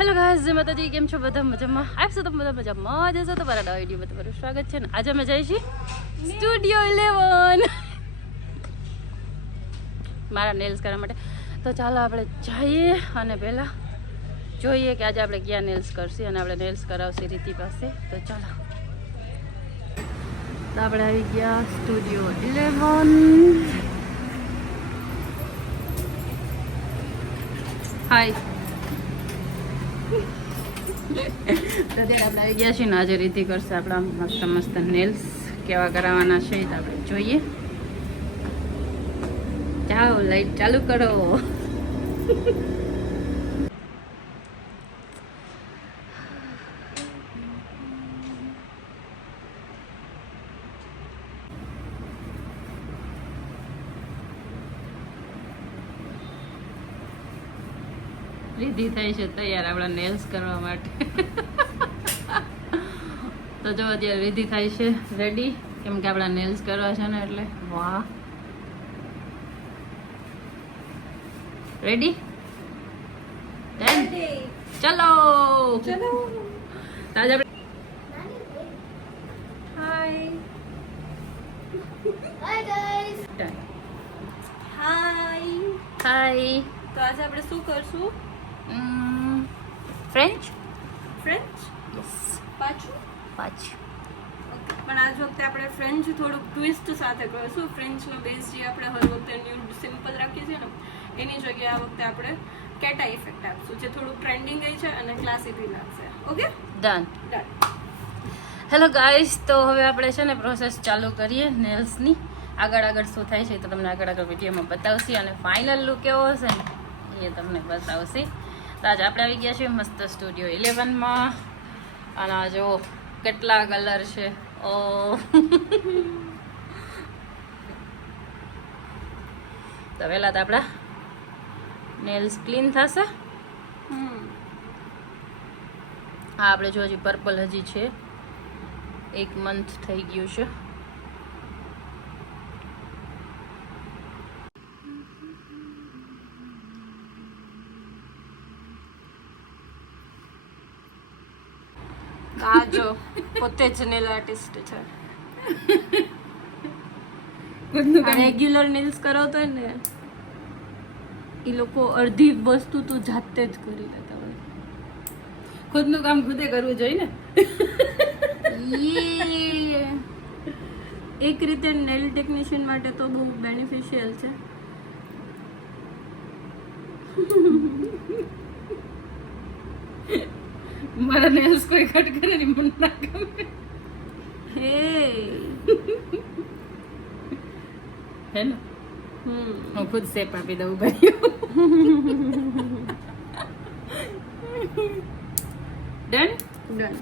Hello guys, જય માતાજી. કેમ છો બધા? મજામાં? આપ છો તો બધા મજામાં જ હશો. તો મારા નવા વિડીયોમાં તમારું સ્વાગત છે. ને આજે અમે જઈએ છીએ સ્ટુડિયો 11 મારા નેલ્સ કરવા માટે. તો ચાલો આપણે જઈએ અને પહેલાં જોઈએ કે આજે આપણે ક્યાં નેલ્સ કરશું. અને આપણે નેલ્સ કરાવશે રીતિ પાસે. તો ચાલો, તો આપણે આવી ગયા સ્ટુડિયો 11. હાય. તો ત્યારે આપણે આવી ગયા છીએ ને આજે રીતિ કરશે આપણા મસ્ત મસ્ત નેલ્સ કેવા કરાવવાના છે તો આપણે જોઈએ. જાઓ, લાઈટ ચાલુ કરો. રીતિ થાય છે તૈયાર આપણા નેલ્સ કરવા માટે. તો જો અત્યારે રીતિ થાય છે રેડી, કેમ કે આપણા નેલ્સ કરવા છે ને એટલે. વાહ, રેડી? ચલો ચલો. આજે આપણે હાય ગાઈસ. હાય. તો આજે આપણે શું કરશું? ફ્રેન્ચ. યસ. પાછું પાછું. ઓકે, પણ આજ વખતે આપણે ફ્રેન્ચ થોડુંક ટ્વિસ્ટ સાથે કરીશું. ફ્રેન્ચનો બેઝ જે આપણે હર વખતે ન્યૂ સિમ્પલ રાખીએ છીએ ને એની જગ્યાએ આ વખતે આપણે કેટા ઇફેક્ટ આપશું, જે થોડુંક ટ્રેન્ડિંગ છે અને ક્લાસિક લાગશે. Okay, done. Done. Hello guys, તો હવે આપણે છે ને પ્રોસેસ ચાલુ કરીએ નેલ્સની. આગળ શું થાય છે તો તમને આગળ વિડીયોમાં બતાવશે, અને ફાઇનલ લુક કેવો હશે ને એ તમને બતાવશે. તો આજે આપણે આવી ગયા છીએ મસ્ત સ્ટુડિયો 11માં. અને આ જો કેટલા કલર છે. ઓ તો પહેલાં તો આપણા નેલ્સ ક્લીન થશે. હા, આપણે જો હજી પર્પલ હજી છે, 1 મંથ થઈ ગયું છે. આ જો પોતે જ નેલ આર્ટિસ્ટ છે. રેગ્યુલર નેલ્સ કરાવતો હોય ને એ લોકો અડધી વસ્તુ તો જાતે જ કરી લેતા હોય. ખુદનું કામ ખુદે કરવું જોઈએ ને. એક રીતે નેલ ટેકનિશિયન માટે તો બહુ બેનિફિશિયલ છે. મારા નેલ્સ કોઈ કટ કરે ને મને ના ગમે. હે હે ને, હું ખુદ શેપ આપી દઉં ભાઈ. ડન. ડન.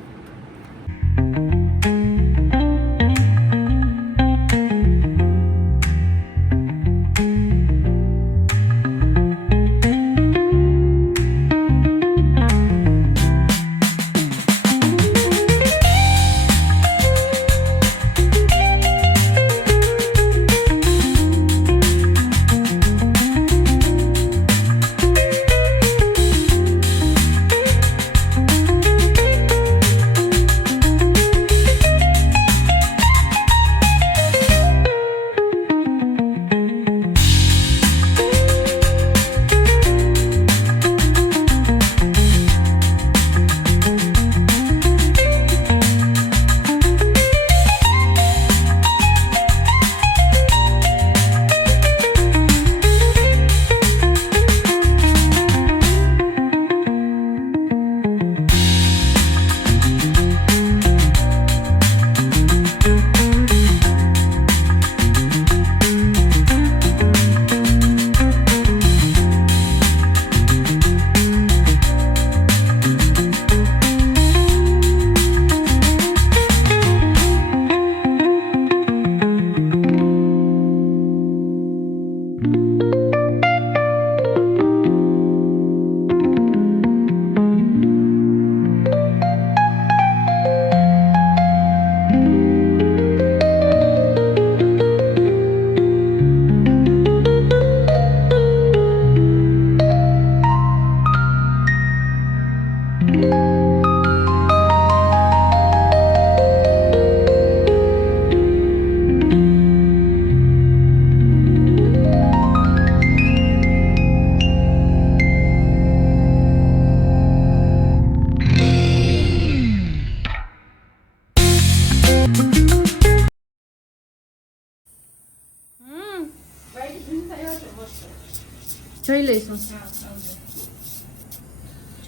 જોઈ લઈશું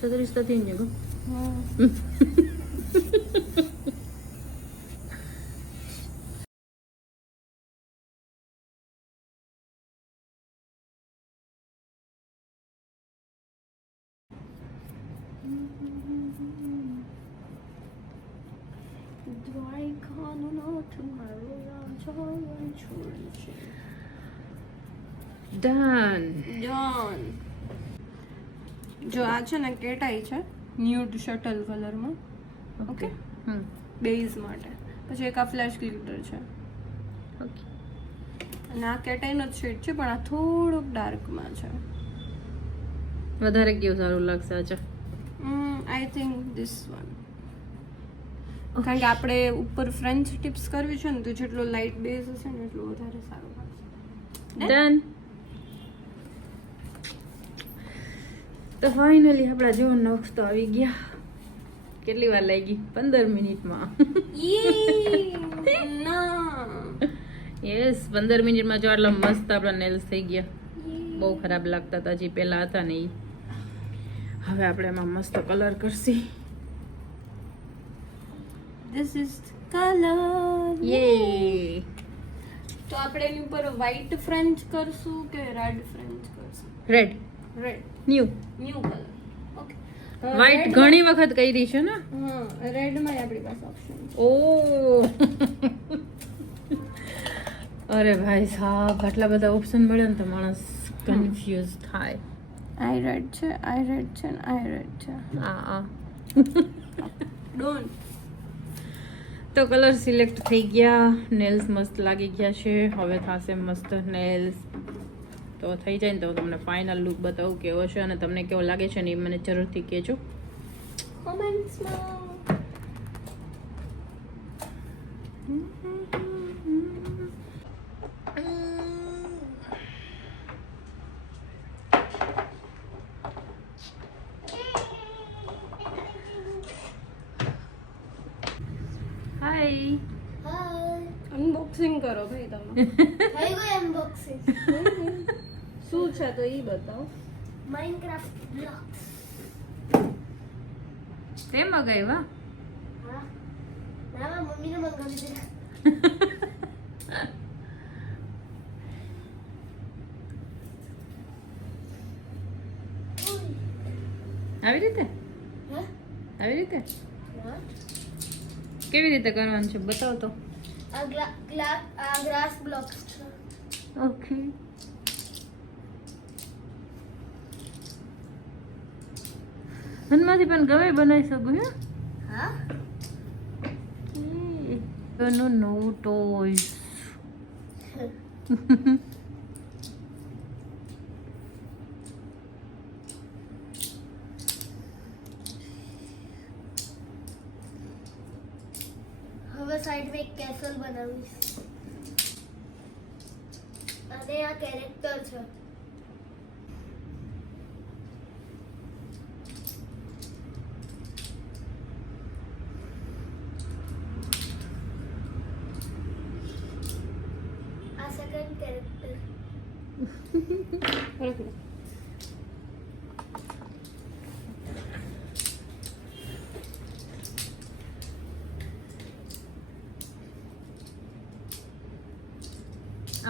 36 તો થઈ ગયું ડન ડન. જો આ છે ને કેટાઈ છે ન્યૂડ શટલ કલરમાં. ઓકે, બેઝ માટે. પછી એક આ ફ્લેશ ગ્લિટર છે ઓકે અને આ કેટાઈનો જ શેડ છે પણ આ થોડુંક ડાર્કમાં છે. વધારે કેવું સારું લાગશે આચા આઈ થિંક ધીસ વન. કારણ કે આપણે ઉપર ફ્રેન્ચ ટિપ્સ કરવી છે ને તો જેટલો લાઇટ બેઝ હશે ને એટલું વધારે સારું લાગશે. ડન. તો ફાઇનલી આપણા જેવો નોક્સ તો આવી ગયા. કેટલી વાર લાગી? 15 મિનિટમાં. યસ, 15 મિનિટમાં જો આટલા મસ્ત આપણા નેલ્સ થઈ ગયા. બહુ ખરાબ લાગતા હતા જે પહેલા હતા ને એ. હવે આપણે એમાં મસ્ત colour Karshi. This is colour. યે. તો આપણે એની ઉપર વ્હાઈટ ફ્રેન્ચ કરશું કે રેડ ફ્રેન્ચ કરશું? Red. Red new. New colour. Okay. White ઘણી વખત કરી છે ને. હા, રેડમાં આપણી પાસે ઓપ્શન છે. ઓ અરે ભાઈ સાહેબ, આટલા બધા ઓપ્શન મળે ને તો માણસ કન્ફ્યુઝ થાય. આઈ રેડ છે, આઈ રેડ છે ને આઈ રેડ છે. આ ડોન. તો કલર સિલેક્ટ થઈ ગયા. નેલ્સ મસ્ત લાગી ગયા છે. હવે થશે મસ્ત નેલ્સ. તો થઈ જાય ને તો તમને ફાઇનલ લુક બતાવું કેવો છે અને તમને કેવો લાગે છે ને એ મને જરૂરથી કહેજો કોમેન્ટ્સમાં. હાય. અનબોક્સિંગ કરો ભાઈ તમે. થઈ ગઈ અનબોક્સિંગ. શું છે તો ઈ બતાવો. માઇનક્રાફ્ટ બ્લોક્સ. તે મગાવ્યા? હા, ના મમ્મીને મંગાવી દીધા. આવી રીતે? હે? આવી રીતે? ના, કેવી રીતે કરવાનું છે બતાવો તો. આ ગ્રાસ બ્લોક્સ છે. ઓકે. મનમાંથી પણ ગમે બનાવી શકું હે. હા, એનું નવું ટોયસ. હવે સાઈડમાં એક કેસલ બનાવીશ અને આ કેરેક્ટર છે. આ સેકન્ડ કેરેક્ટર.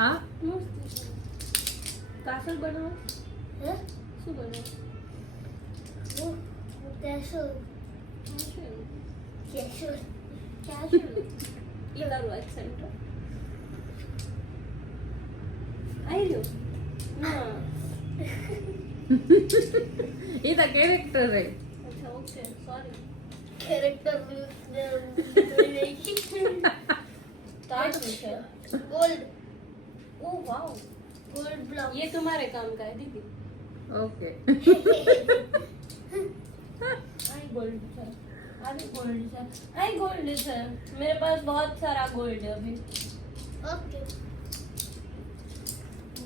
આ કાસલ બનાવો. હે? શું બનાવો? કેસલ. કેસલ. કેલારું એક્સેન્ટ. આઈ રહ્યો. ના. એ તો કેરેક્ટર રે. અચ્છા, ઓકે, સોરી. કેરેક્ટર તાજ છે. Gold. Oh wow, gold block. ये तुम्हारे काम का है दीदी. ઓકે. आई गोल्ड है, अभी गोल्ड है, आई गोल्ड है, मेरे पास बहुत सारा गोल्ड है अभी। ओके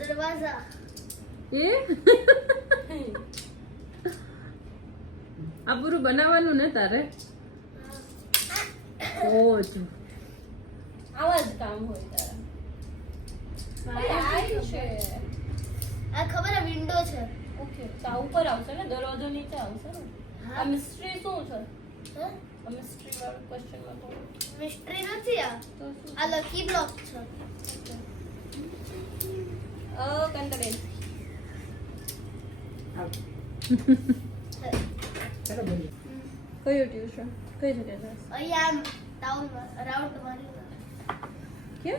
दरवाजा એ આ પૂરું બનાવવાનું ને તારે ઓછું આવા જ કામ હોય તારા। આ છે આ ખબર હે વિન્ડો છે ઓકે, તો આ ઉપર આવશે ને, દરવાજો નીચે આવશે ને। હા। આ મિસ્ટ્રી શું છે? હે આ મિસ્ટ્રી વાળો ક્વેશ્ચન માં તો મિસ્ટ્રી નથી આ તો શું? આ લકી બ્લોક છે કંટરેન કયું ટ્યુશન કઈ જગ્યાએ છે? અહીંયા આમ ટાઉનમાં રાઉન્ડ મારીને કે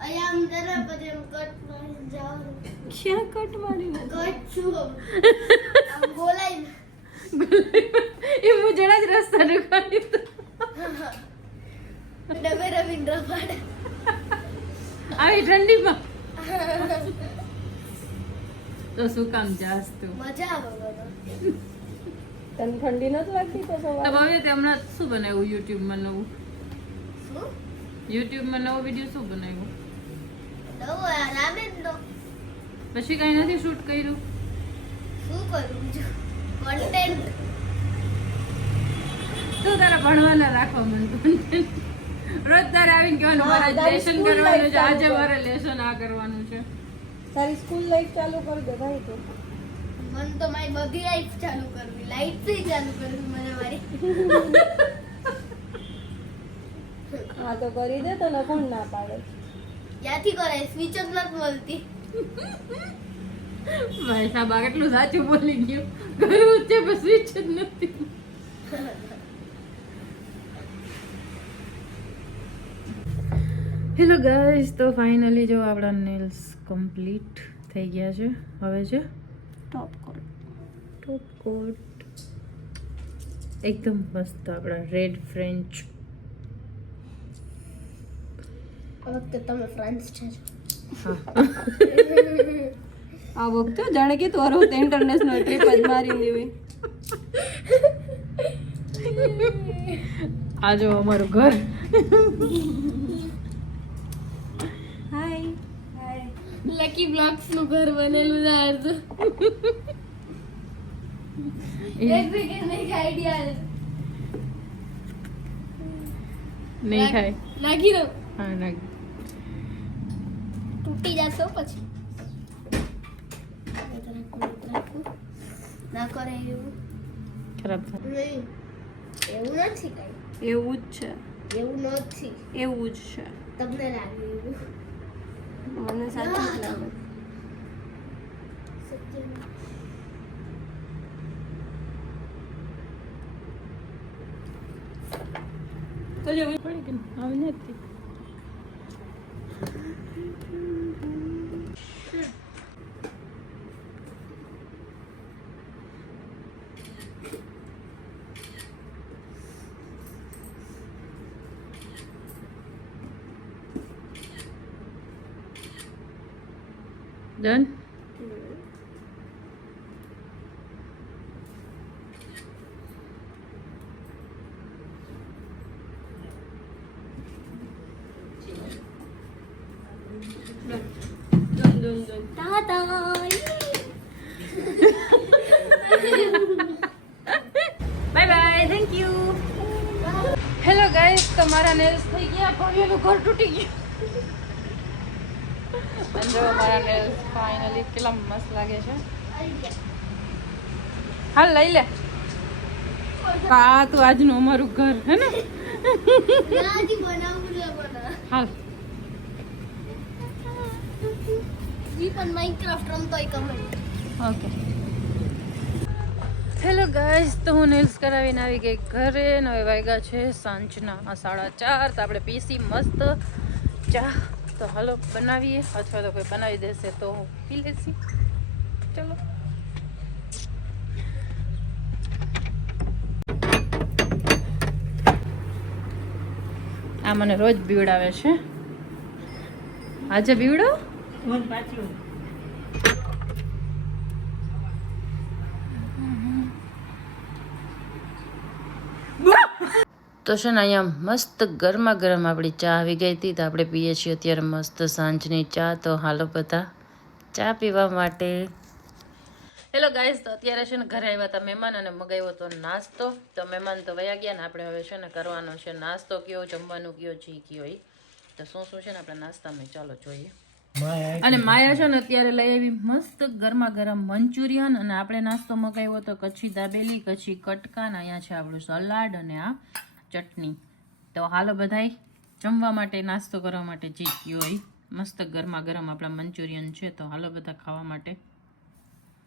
અહીંયા આમ જરા પછી આમ કટ મારીને જવાનું ક્યાં કટ મારીને? કટ છું આમ બોલાઈને એ હું જણા જ રસ્તા ને ખાલી ડબે રવિન્દ્ર પાડે આવી ઠંડીમાં તો શું કામ જાસ તું મજા આવે બધો તને ઠંડી નથી લાગતી તો તો હવે તે હમણાં શું બનાવ્યું યુટ્યુબમાં નવું શું યુટ્યુબમાં નવો વિડીયો શું બનાવ્યું નવો આ રામેન નો પછી કઈ નથી શૂટ કર્યું શું કરું છું કોન્ટેન્ટ તું તારા ભણવાના રાખવા માંડતું રોજ તારે આવીને કહેવાનું મારે લેસન કરવાનું છે આજે મારે લેસન આ કરવાનું છે તારી સ્કૂલ લાઈફ ચાલુ કરી દે ભાઈ તો મન તો મારી બધી લાઈફ ચાલુ કરવી લાઈટ થી ચાલુ કરવી મને મારી હા તો કરી દે તો કોણ ના પાડે? ક્યાંથી કરાય સ્વિચ જ નથી મળતી ભાઈ સાહેબ આ કેટલું સાચું બોલી ગયું કરવું છે પણ સ્વિચ જ નથી હેલો ગાઈસ તો ફાઇનલી જો આપણા નેલ્સ કમ્પ્લીટ થઈ ગયા છે હવે છે ટોપ કોટ ટોપ કોટ એકદમ મસ્ત આપણા રેડ ફ્રેન્ચ આ વખતે તમે ફ્રેન્ડ્સ છે આ વખતે જાણે કે તારો ઇન્ટરનેશનલ ટ્રીપ જ મારી દેવી। આ જો અમારું ઘર હાય લકી બ્લોક્સ નું ઘર બનેલું છે આજ એક સેકન્ડ એક આઈડિયા નહીં ખાય નાખી દો હા ના તૂટી જશો પછી ના કરે એવું ખરાબ થાય નહીં એવું નથી કઈ એવું જ છે, એવું નથી એવું જ છે, તમને લાગે એવું મને સાચું જ લાગે। સત્યમાં તો જો પડી ગયું આવી નથી done bye bye thank you hello guys તો મારા નેલ્સ થઈ ગયા ભવ્યનું ઘર તૂટી ગયું અને જો મારા નેલ્સ ફાઇનલી કેટલા મસ્ત લાગે છે હાલ લઈ લે આ તો આજનું અમારું ઘર હે ને નાજી બનાવું લે બના હાલ જી પણ માઇનક્રાફ્ટ રમતોય કમેન્ટ ઓકે હેલો ગાઈસ તો હું નેલ્સ કરાવીને આવી ગઈ ઘરે ને હવે વાગ્યા છે સાંજના 4:30 તો આપણે પીસી મસ્ત ચા તો હાલો બનાવીએ અથવા તો કોઈ બનાવી દેશે તો પી લેશી ચલો આ મને રોજ બીવડાવે છે આજે બીવડો તો છે ને અહીંયા મસ્ત ગરમા ગરમ આપણી ચા આવી ગઈ હતી તો આપણે પીએ છીએ અત્યારે મસ્ત સાંજની ચા. તો હાલો બધા ચા પીવા માટે. હેલો ગાઈઝ, તો અત્યારે છે ને ઘરે આવ્યા હતા મહેમાન અને મગાવ્યો હતો નાસ્તો. તો મહેમાન તો વયા ગયા ને આપણે હવે છે ને કરવાનો છે નાસ્તો. કયો જમવાનું કયો જી કયો એ તો શું શું છે ને આપણે નાસ્તામાં ચાલો જોઈએ. અને માયા છે ને અત્યારે લઈ આવી મસ્ત ગરમા ગરમ મંચુરિયન અને આપણે નાસ્તો મગાવ્યો તો કચ્છી દાબેલી, કચ્છી કટકા ને અહીંયા છે આપણું સલાડ અને આ ચટણી. તો હાલો બધાય જમવા માટે નાસ્તો કરવા માટે જે કયો એ મસ્ત ગરમા ગરમ આપણા મંચુરિયન છે. તો હાલો બધા ખાવા માટે.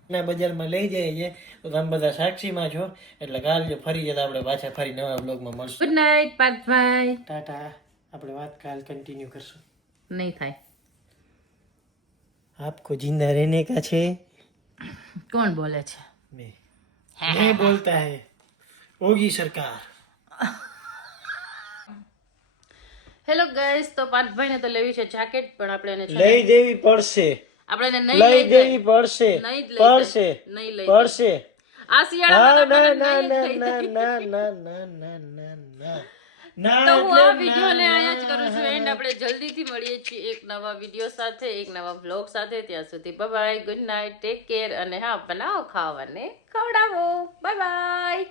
ના બજારમાં લઈ જઈએ છીએ તો તમે બધા સાક્ષીમાં છો એટલે કાલ જો ફરી જતા આપણે પાછા ફરી નવા બ્લોગમાં મળશું. ગુડ નાઇટ પાર્થભાઈ. ટાટા. આપણે વાત કાલ કન્ટિન્યુ કરશું. નહીં થાય. આપકો जिंदा रहने का છે. કોણ બોલે છે? मैं बोलता है योगी सरकार. હેલો ગાઈસ, તો પાર્થભાઈને તો લેવી છે જેકેટ પણ આપણે એને લઈ દેવી પડશે. આપણે એને નહીં લઈ દેવી પડશે. નહીં જ લઈ પડશે. નહીં લઈ પડશે. આ શિયાળામાં તો ના આપણને ના નહીં જ ના લઈ ના દે. ના ના ના ના ના તો હું આ એટલે વિડીયોને ના, અહીંયા જ કરું છું એન્ડ. આપણે જલ્દીથી મળીએ છીએ એક નવા વિડીયો સાથે, એક નવા બ્લોગ સાથે. ત્યાં સુધી bye bye, good night, take care અને હા બનાવો ખાવાને ખવડાવો. Bye bye.